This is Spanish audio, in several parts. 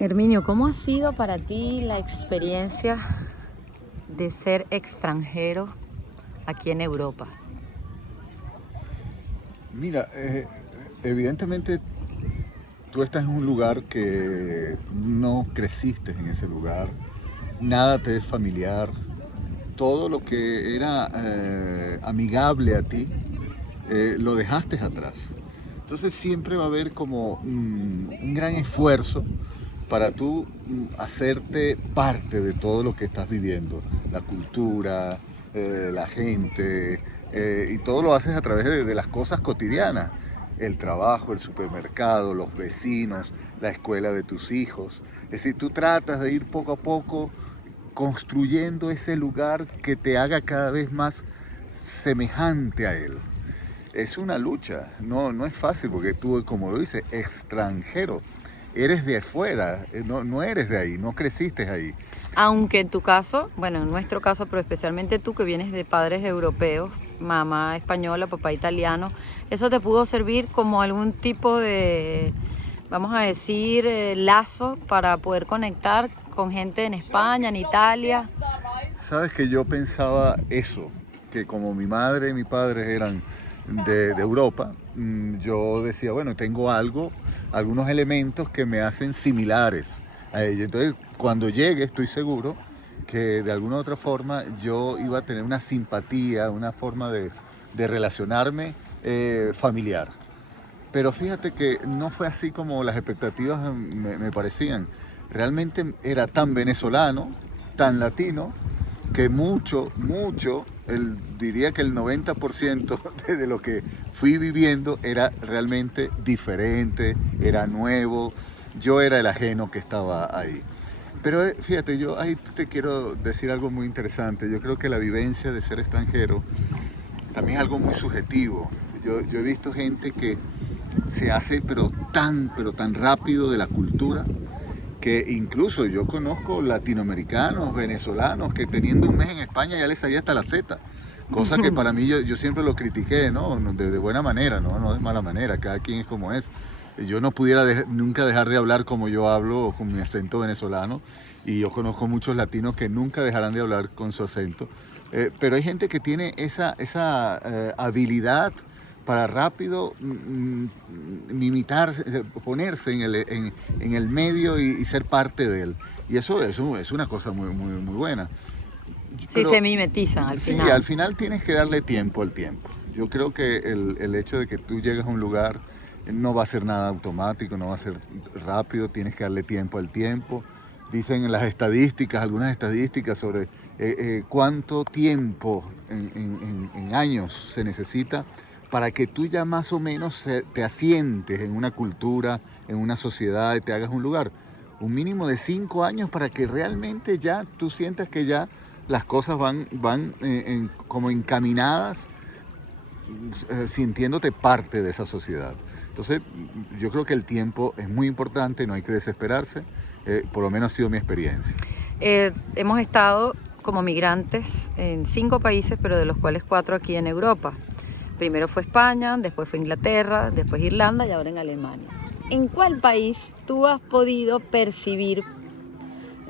Herminio, ¿cómo ha sido para ti la experiencia de ser extranjero aquí en Europa? Mira, evidentemente tú estás en un lugar que no creciste en ese lugar, nada te es familiar, todo lo que era amigable a ti, lo dejaste atrás. Entonces siempre va a haber como un gran esfuerzo para tú hacerte parte de todo lo que estás viviendo, la cultura, la gente, y todo lo haces a través de las cosas cotidianas, el trabajo, el supermercado, los vecinos, la escuela de tus hijos. Es decir, tú tratas de ir poco a poco construyendo ese lugar que te haga cada vez más semejante a él. Es una lucha, no es fácil porque tú, como lo dices, extranjero, eres de afuera, no eres de ahí, no creciste ahí. Aunque en tu caso, bueno, en nuestro caso, pero especialmente tú que vienes de padres europeos, mamá española, papá italiano, eso te pudo servir como algún tipo de, vamos a decir, lazo para poder conectar con gente en España, en Italia. Sabes que yo pensaba eso, que como mi madre y mi padre eran de Europa, yo decía, bueno, tengo algo, algunos elementos que me hacen similares a ella. Entonces, cuando llegue, estoy seguro que de alguna u otra forma yo iba a tener una simpatía, una forma de relacionarme familiar. Pero fíjate que no fue así como las expectativas me parecían. Realmente era tan venezolano, tan latino, que diría que el 90% de lo que fui viviendo era realmente diferente, era nuevo, yo era el ajeno que estaba ahí. Pero fíjate, yo ahí te quiero decir algo muy interesante. Yo creo que la vivencia de ser extranjero también es algo muy subjetivo. Yo he visto gente que se hace pero tan rápido de la cultura que incluso yo conozco latinoamericanos, venezolanos, que teniendo un mes en España ya les salía hasta la Z. Cosa que para mí yo siempre lo critiqué, ¿no? De buena manera, ¿no? No de mala manera, cada quien es como es. Yo no pudiera nunca dejar de hablar como yo hablo con mi acento venezolano, y yo conozco muchos latinos que nunca dejarán de hablar con su acento. Pero hay gente que tiene esa habilidad para rápido imitar, ponerse en el medio y ser parte de él. Y eso es una cosa muy buena. Sí, Pero se mimetizan al sí, final. al final tienes que darle tiempo al tiempo. Yo creo que el hecho de que tú llegues a un lugar no va a ser nada automático, no va a ser rápido, tienes que darle tiempo al tiempo. Dicen en las estadísticas, algunas estadísticas sobre cuánto tiempo en años se necesita para que tú ya más o menos te asientes en una cultura, en una sociedad y te hagas un lugar. Un mínimo de 5 años para que realmente ya tú sientas que ya las cosas van como encaminadas, sintiéndote parte de esa sociedad. Entonces, yo creo que el tiempo es muy importante, no hay que desesperarse, por lo menos ha sido mi experiencia. Hemos estado como migrantes en 5 países, pero de los cuales 4 aquí en Europa. Primero fue España, después fue Inglaterra, después Irlanda y ahora en Alemania. ¿En cuál país tú has podido percibir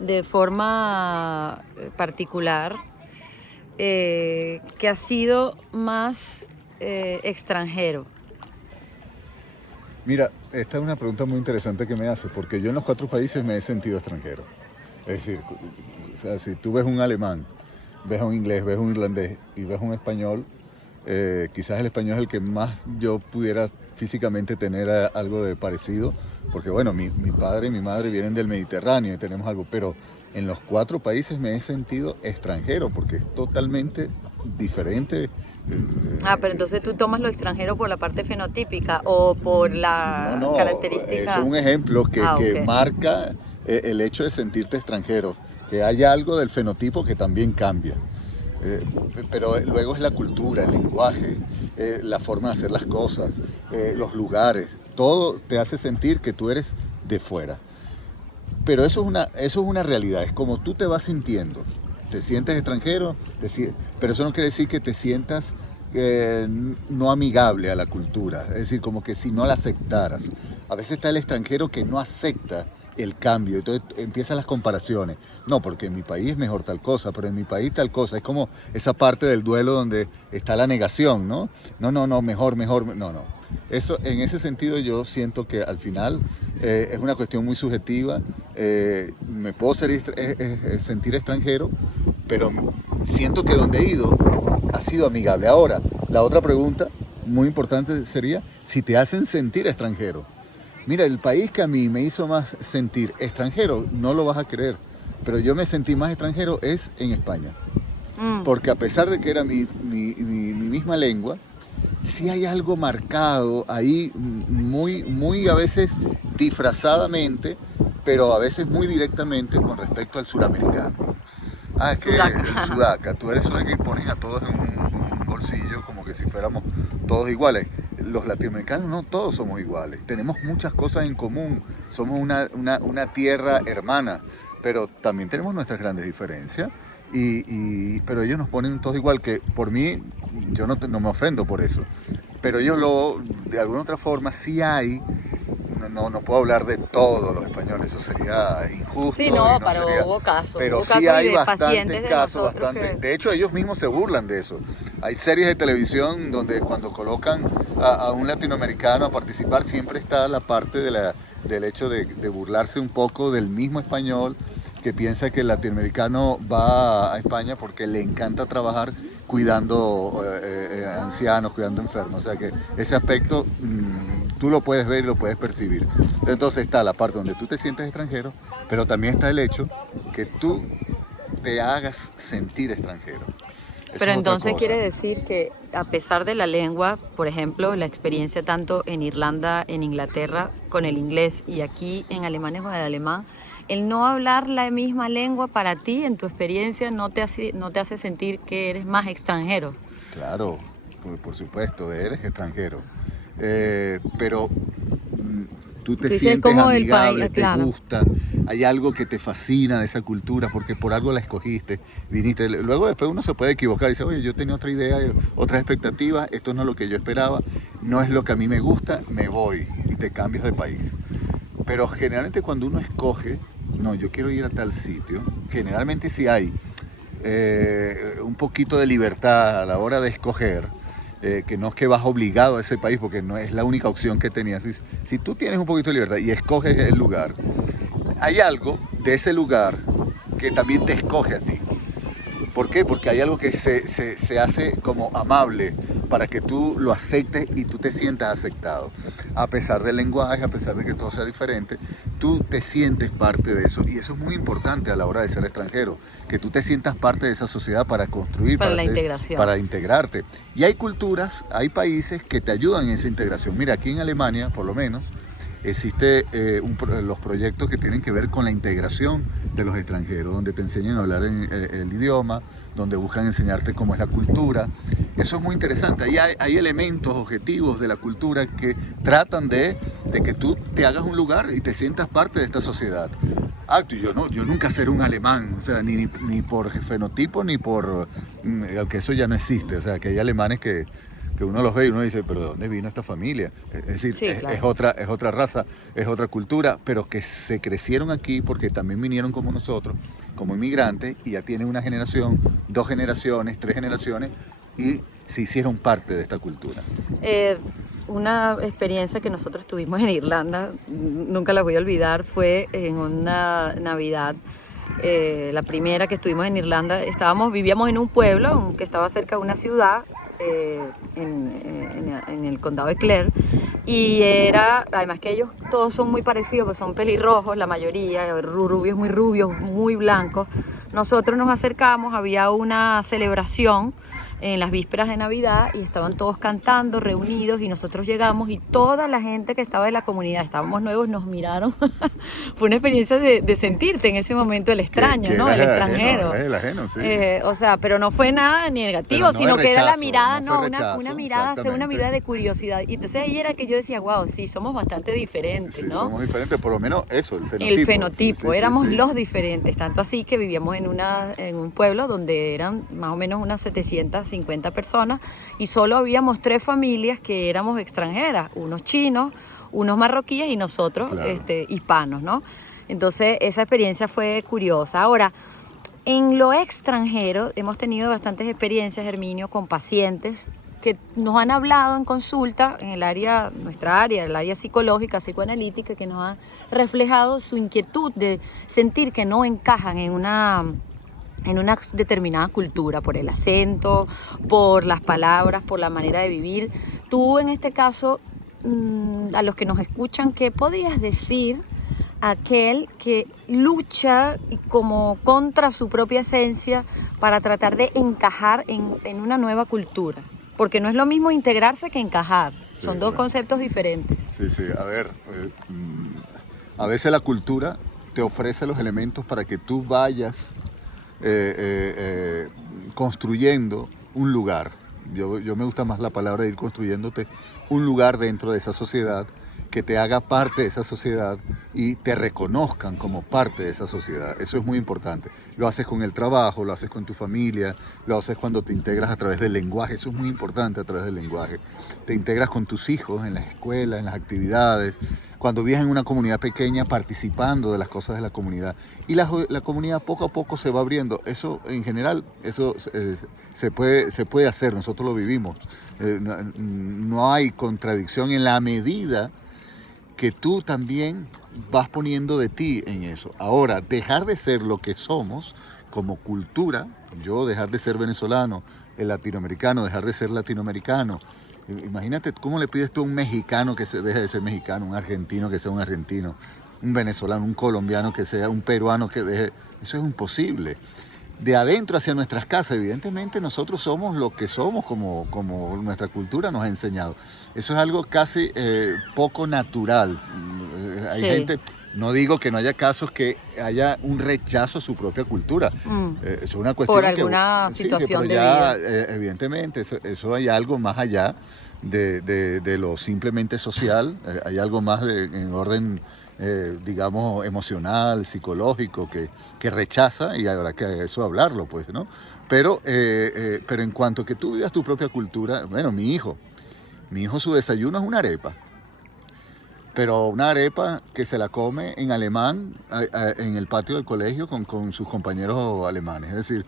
de forma particular que ha sido más extranjero? Mira, esta es una pregunta muy interesante que me haces, porque yo en los 4 países me he sentido extranjero. Es decir, o sea, si tú ves un alemán, ves un inglés, ves un irlandés y ves un español, quizás el español es el que más yo pudiera físicamente tener algo de parecido, porque bueno, mi padre y mi madre vienen del Mediterráneo y tenemos algo, pero en los 4 países me he sentido extranjero, porque es totalmente diferente. Pero entonces tú tomas lo extranjero por la parte fenotípica o por No, la no, eso es característica. un ejemplo que Ok. marca el hecho de sentirte extranjero, que hay algo del fenotipo que también cambia. Eh, pero luego es la cultura, el lenguaje, la forma de hacer las cosas, los lugares, todo te hace sentir que tú eres de fuera. Pero eso es una realidad, es como tú te vas sintiendo. Te sientes extranjero, pero eso no quiere decir que te sientas no amigable a la cultura, es decir, como que si no la aceptaras. A veces está el extranjero que no acepta el cambio. Entonces empiezan las comparaciones. No, porque en mi país es mejor tal cosa, pero en mi país tal cosa. Es como esa parte del duelo donde está la negación, ¿no? No, mejor. No. Eso, en ese sentido yo siento que al final es una cuestión muy subjetiva. Me puedo sentir extranjero, pero siento que donde he ido ha sido amigable. Ahora, la otra pregunta muy importante sería si te hacen sentir extranjero. Mira, el país que a mí me hizo más sentir extranjero, no lo vas a creer, pero yo me sentí más extranjero es en España. Porque a pesar de que era mi misma lengua, sí hay algo marcado ahí, muy a veces disfrazadamente, pero a veces muy directamente con respecto al suramericano. Es que el sudaca, tú eres sudaca y ponen a todos en un bolsillo como que si fuéramos todos iguales. Los latinoamericanos no todos somos iguales, tenemos muchas cosas en común, somos una tierra hermana, pero también tenemos nuestras grandes diferencias, pero ellos nos ponen todos igual, que por mí yo no me ofendo por eso, pero ellos de alguna otra forma sí hay. No puedo hablar de todos los españoles, eso sería injusto. Sí, pero hubo casos. Pero sí hay bastantes casos, de hecho, ellos mismos se burlan de eso. Hay series de televisión donde cuando colocan a un latinoamericano a participar, siempre está la parte del hecho de burlarse un poco del mismo español, que piensa que el latinoamericano va a España porque le encanta trabajar cuidando ancianos, cuidando enfermos. O sea que ese aspecto tú lo puedes ver y lo puedes percibir. Entonces está la parte donde tú te sientes extranjero, pero también está el hecho que tú te hagas sentir extranjero. Pero entonces quiere decir que a pesar de la lengua, por ejemplo, la experiencia tanto en Irlanda, en Inglaterra con el inglés y aquí en Alemania con el alemán, el no hablar la misma lengua para ti, en tu experiencia, no te hace sentir que eres más extranjero. Claro, por supuesto, eres extranjero. Pero tú te sientes amigable, te gusta, hay algo que te fascina de esa cultura porque por algo la escogiste, viniste. Luego después uno se puede equivocar y dice, oye, yo tenía otra idea, otras expectativas, esto no es lo que yo esperaba, no es lo que a mí me gusta, me voy y te cambias de país. Pero generalmente cuando uno escoge, no, yo quiero ir a tal sitio, generalmente sí hay un poquito de libertad a la hora de escoger. Que no es que vas obligado a ese país porque no es la única opción que tenías. Si tú tienes un poquito de libertad y escoges el lugar, hay algo de ese lugar que también te escoge a ti. ¿Por qué? Porque hay algo que se hace como amable para que tú lo aceptes y tú te sientas aceptado. A pesar del lenguaje, a pesar de que todo sea diferente, tú te sientes parte de eso. Y eso es muy importante a la hora de ser extranjero, que tú te sientas parte de esa sociedad para construir, para integrarte. Y hay culturas, hay países que te ayudan en esa integración. Mira, aquí en Alemania, por lo menos, existe los proyectos que tienen que ver con la integración de los extranjeros, donde te enseñan a hablar el idioma, donde buscan enseñarte cómo es la cultura. Eso es muy interesante. Ahí hay elementos objetivos de la cultura que tratan de que tú te hagas un lugar y te sientas parte de esta sociedad. Yo nunca seré un alemán, o sea, ni por fenotipo, ni por que eso ya no existe. O sea, que hay alemanes que uno los ve y uno dice, pero ¿de dónde vino esta familia? Es decir, sí, claro. es otra raza, es otra cultura, pero que se crecieron aquí porque también vinieron como nosotros, como inmigrantes, y ya tienen una generación, 2 generaciones, 3 generaciones, y se hicieron parte de esta cultura. Una experiencia que nosotros tuvimos en Irlanda, nunca la voy a olvidar, fue en una Navidad. La primera que estuvimos en Irlanda, vivíamos en un pueblo que estaba cerca de una ciudad, en el condado de Clare, y además que ellos todos son muy parecidos, pues son pelirrojos la mayoría, rubios, muy blancos. Nosotros nos acercamos, había una celebración en las vísperas de Navidad y estaban todos cantando, reunidos, y nosotros llegamos y toda la gente que estaba de la comunidad, estábamos nuevos, nos miraron. Fue una experiencia de sentirte en ese momento el extraño, ¿no? El extranjero. El ajeno, sí. O sea, pero no fue nada negativo, sino que era la mirada, una mirada, una mirada de curiosidad. Y entonces ahí era que yo decía, wow, sí, somos bastante diferentes, sí, ¿no? Somos diferentes, por lo menos eso, el fenotipo. El fenotipo, éramos los diferentes, tanto así que vivíamos en un pueblo donde eran más o menos unas 750 personas y solo habíamos 3 familias que éramos extranjeras, unos chinos, unos marroquíes y nosotros, claro, hispanos, ¿no? Entonces esa experiencia fue curiosa. Ahora, en lo extranjero hemos tenido bastantes experiencias, Herminio, con pacientes que nos han hablado en consulta en el área, nuestra área, el área psicológica, psicoanalítica, que nos han reflejado su inquietud de sentir que no encajan en una determinada cultura, por el acento, por las palabras, por la manera de vivir. Tú, en este caso, a los que nos escuchan, ¿qué podrías decir a aquel que lucha como contra su propia esencia para tratar de encajar en una nueva cultura? Porque no es lo mismo integrarse que encajar. Son dos conceptos diferentes. Sí. A ver, a veces la cultura te ofrece los elementos para que tú vayas construyendo un lugar. Yo me gusta más la palabra de ir construyéndote un lugar dentro de esa sociedad, que te haga parte de esa sociedad y te reconozcan como parte de esa sociedad. Eso es muy importante. Lo haces con el trabajo, lo haces con tu familia, lo haces cuando te integras a través del lenguaje. Eso es muy importante, a través del lenguaje. Te integras con tus hijos en las escuelas, en las actividades, cuando vives en una comunidad pequeña, participando de las cosas de la comunidad. Y la comunidad poco a poco se va abriendo. Eso, en general, eso se puede hacer. Nosotros lo vivimos. No hay contradicción en la medida que tú también vas poniendo de ti en eso. Ahora, dejar de ser lo que somos como cultura, yo dejar de ser venezolano, el latinoamericano, dejar de ser latinoamericano. Imagínate cómo le pides tú a un mexicano que se deje de ser mexicano, un argentino que sea un argentino, un venezolano, un colombiano que sea un peruano que deje. Eso es imposible. De adentro hacia nuestras casas, evidentemente nosotros somos lo que somos, como nuestra cultura nos ha enseñado. Eso es algo casi poco natural. Hay gente, no digo que no haya casos que haya un rechazo a su propia cultura. Es una cuestión por alguna situación de vida. Evidentemente, eso hay algo más allá de lo simplemente social. Hay algo más en orden, digamos, emocional, psicológico, que rechaza, y habrá que eso hablarlo, pues, ¿no? Pero en cuanto que tú vivas tu propia cultura, bueno, mi hijo su desayuno es una arepa, pero una arepa que se la come en alemán, en el patio del colegio con sus compañeros alemanes. Es decir,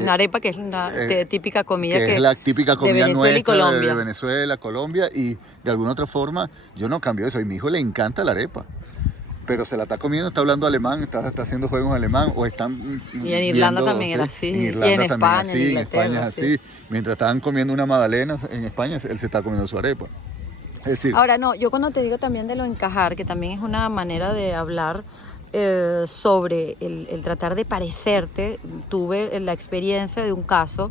una arepa que es una típica comida que es la típica comida de Venezuela nuestra, y Colombia. de Venezuela, Colombia, y de alguna otra forma yo no cambio eso. Y a mi hijo le encanta la arepa, pero se la está comiendo, está hablando alemán, está haciendo juegos en alemán, o están y en Irlanda viendo, también era así, en Irlanda y en también España, así, en España es así. Mientras estaban comiendo una magdalena en España, él se está comiendo su arepa. Es decir, ahora, no, yo cuando te digo también de lo encajar, que también es una manera de hablar sobre el tratar de parecerte, tuve la experiencia de un caso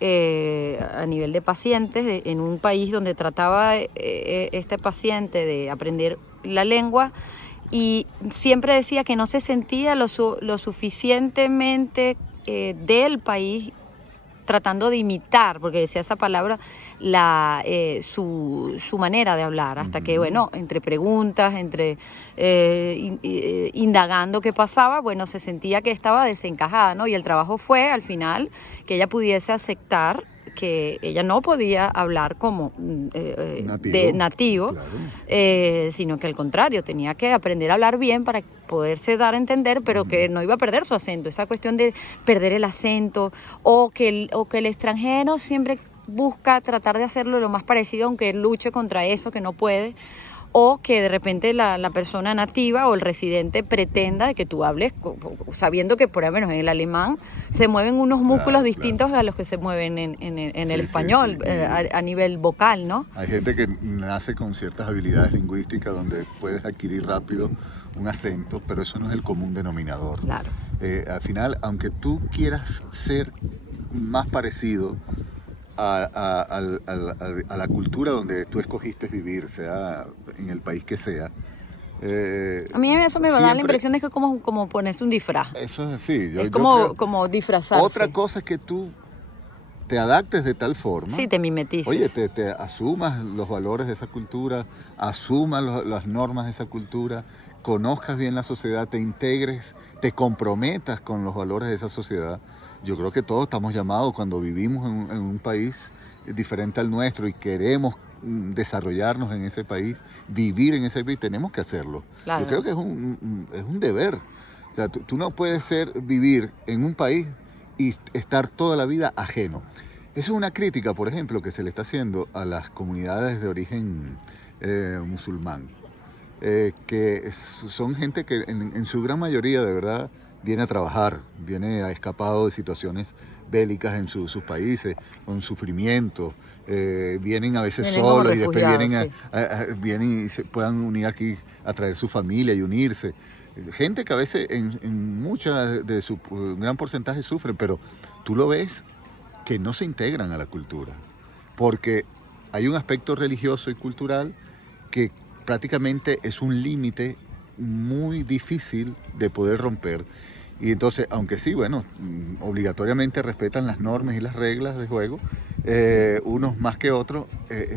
a nivel de pacientes en un país donde trataba este paciente de aprender la lengua, y siempre decía que no se sentía lo suficientemente del país, tratando de imitar, porque decía esa palabra, su manera de hablar, hasta que, bueno, entre preguntas, entre indagando qué pasaba, bueno, se sentía que estaba desencajada, ¿no? Y el trabajo fue, al final, que ella pudiese aceptar que ella no podía hablar como nativo, claro. Sino que al contrario, tenía que aprender a hablar bien para poderse dar a entender, pero que no iba a perder su acento. Esa cuestión de perder el acento, o que el extranjero siempre busca tratar de hacerlo lo más parecido, aunque luche contra eso, que no puede, o que de repente la persona nativa o el residente pretenda de que tú hables sabiendo que, por lo menos en el alemán, se mueven unos músculos distintos a los que se mueven en el español, a nivel vocal, ¿no? Hay gente que nace con ciertas habilidades lingüísticas donde puedes adquirir rápido un acento, pero eso no es el común denominador. Claro. Al final, aunque tú quieras ser más parecido a la cultura donde tú escogiste vivir, sea en el país que sea. A mí eso me da la impresión de que es como ponerse un disfraz. Eso es así. Es como disfrazarse. Otra cosa es que tú te adaptes de tal forma. Sí, te mimetices. Oye, te asumas los valores de esa cultura, asumas las normas de esa cultura, conozcas bien la sociedad, te integres, te comprometas con los valores de esa sociedad. Yo creo que todos estamos llamados, cuando vivimos en un país diferente al nuestro y queremos desarrollarnos en ese país, vivir en ese país, tenemos que hacerlo. Claro. Yo creo que es un deber. O sea, tú no puedes vivir en un país y estar toda la vida ajeno. Eso es una crítica, por ejemplo, que se le está haciendo a las comunidades de origen musulmán, que son gente que en su gran mayoría de verdad viene a trabajar, viene a escapado de situaciones bélicas en sus países, con sufrimiento, vienen a veces Vienen como solos y después refugiados, vienen y se puedan unir aquí a traer su familia y unirse. Gente que a veces en mucha de su gran porcentaje sufren, pero tú lo ves que no se integran a la cultura, porque hay un aspecto religioso y cultural que prácticamente es un límite muy difícil de poder romper. Y entonces, aunque sí, bueno, obligatoriamente respetan las normas y las reglas de juego, unos más que otros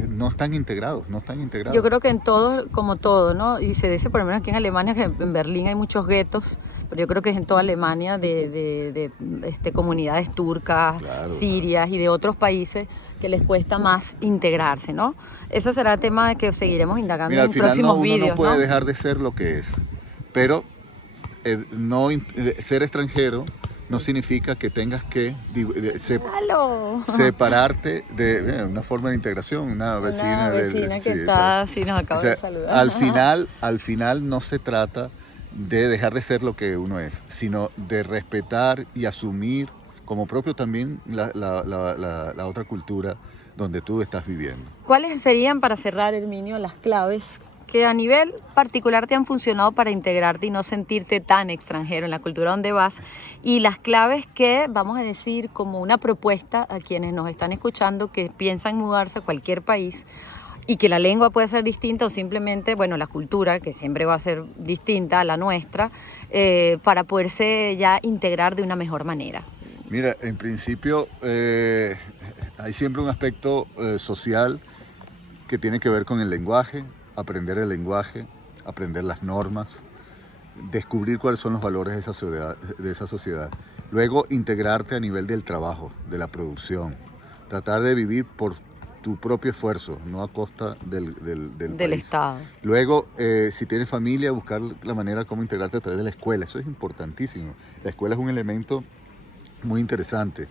no están integrados, no están integrados. Yo creo que en todo, como todo, ¿no? Y se dice por lo menos aquí en Alemania que en Berlín hay muchos guetos, pero yo creo que es en toda Alemania de comunidades turcas, Claro, sirias y de otros países que les cuesta más integrarse, ¿no? Ese será el tema que seguiremos indagando mira, en al final próximos uno vídeos, no puede ¿no? dejar de ser lo que es, pero ser extranjero no significa que tengas que ¡Halo! separarte de una forma de integración, una vecina, Una vecina que sí, está, sí, nos acaba o sea, de saludar. al final no se trata de dejar de ser lo que uno es, sino de respetar y asumir como propio también la otra cultura donde tú estás viviendo. ¿Cuáles serían, para cerrar, Herminio, las claves que a nivel particular te han funcionado para integrarte y no sentirte tan extranjero en la cultura donde vas? Y las claves que, vamos a decir, como una propuesta a quienes nos están escuchando que piensan mudarse a cualquier país y que la lengua puede ser distinta o simplemente, bueno, la cultura, que siempre va a ser distinta a la nuestra, para poderse ya integrar de una mejor manera. Mira, en principio hay siempre un aspecto social que tiene que ver con el lenguaje, aprender el lenguaje, aprender las normas, descubrir cuáles son los valores de esa sociedad. Luego integrarte a nivel del trabajo, de la producción. Tratar de vivir por tu propio esfuerzo, no a costa del país. Estado. Luego, si tienes familia, buscar la manera como integrarte a través de la escuela. Eso es importantísimo. La escuela es un elemento muy interesante.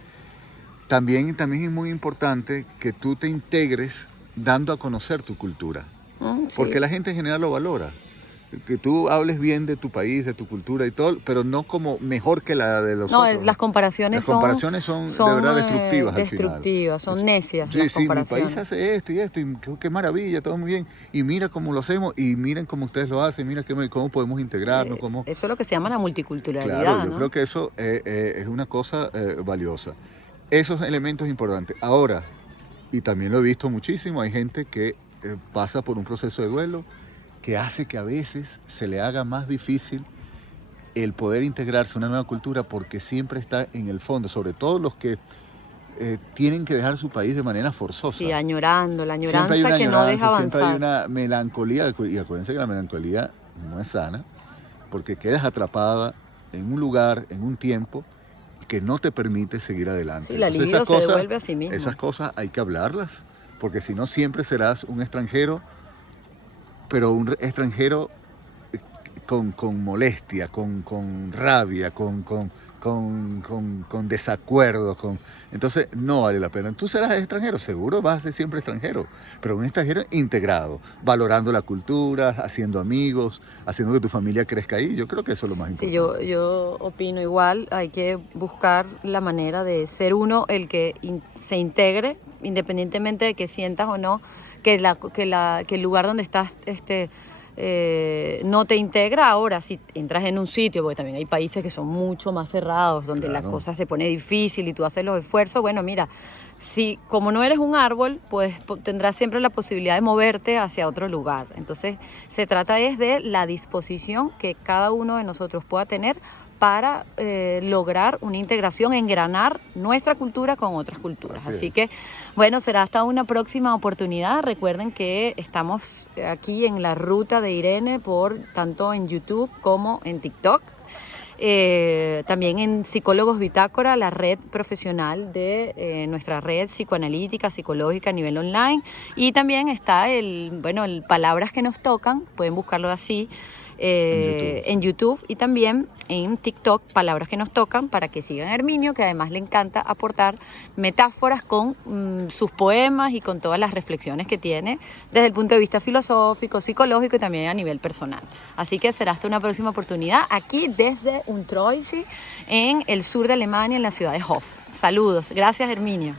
También es muy importante que tú te integres dando a conocer tu cultura. Sí. Porque la gente en general lo valora. Que tú hables bien de tu país, de tu cultura y todo, pero no como mejor que la de los otros. No, las comparaciones son de verdad destructivas al destructivas, final. son necias Sí, las sí, mi comparaciones. país hace esto y qué maravilla, todo muy bien. Y mira cómo lo hacemos y miren cómo ustedes lo hacen, mira cómo podemos integrarnos. Eso es lo que se llama la multiculturalidad, Claro, yo ¿no? creo que eso es una cosa valiosa. Esos elementos importantes. Ahora, y también lo he visto muchísimo, hay gente que pasa por un proceso de duelo que hace que a veces se le haga más difícil el poder integrarse a una nueva cultura porque siempre está en el fondo, sobre todo los que tienen que dejar su país de manera forzosa. Sí, añorando, la añoranza Siempre hay que una no deja añoranza, siempre avanzar. hay una melancolía, y acuérdense que la melancolía no es sana, porque quedas atrapada en un lugar, en un tiempo, que no te permite seguir adelante. Sí, la Entonces, libido se devuelve a sí misma. esas cosas hay que hablarlas, porque si no siempre serás un extranjero, pero un extranjero con molestia, con rabia, con desacuerdos. Entonces no vale la pena. Tú serás extranjero, seguro vas a ser siempre extranjero, pero un extranjero integrado, valorando la cultura, haciendo amigos, haciendo que tu familia crezca ahí. Yo creo que eso es lo más importante. Sí, yo opino igual, hay que buscar la manera de ser uno el que se integre, independientemente de que sientas o no que el lugar donde estás no te integra. Ahora, si entras en un sitio, porque también hay países que son mucho más cerrados, donde la cosa se pone difícil y tú haces los esfuerzos, bueno, mira, si como no eres un árbol, pues tendrás siempre la posibilidad de moverte hacia otro lugar. Entonces, se trata de la disposición que cada uno de nosotros pueda tener para lograr una integración, engranar nuestra cultura con otras culturas. Así que, bueno, será hasta una próxima oportunidad. Recuerden que estamos aquí en la ruta de Irene, tanto en YouTube como en TikTok. También en Psicólogos Bitácora, la red profesional de nuestra red psicoanalítica, psicológica a nivel online. Y también está el Palabras que nos tocan, pueden buscarlo así, en YouTube y también en TikTok, Palabras que nos tocan, para que sigan a Herminio, que además le encanta aportar metáforas con sus poemas y con todas las reflexiones que tiene desde el punto de vista filosófico, psicológico y también a nivel personal. Así que será hasta una próxima oportunidad aquí desde Untroisi, en el sur de Alemania, en la ciudad de Hof. Saludos. Gracias, Herminio.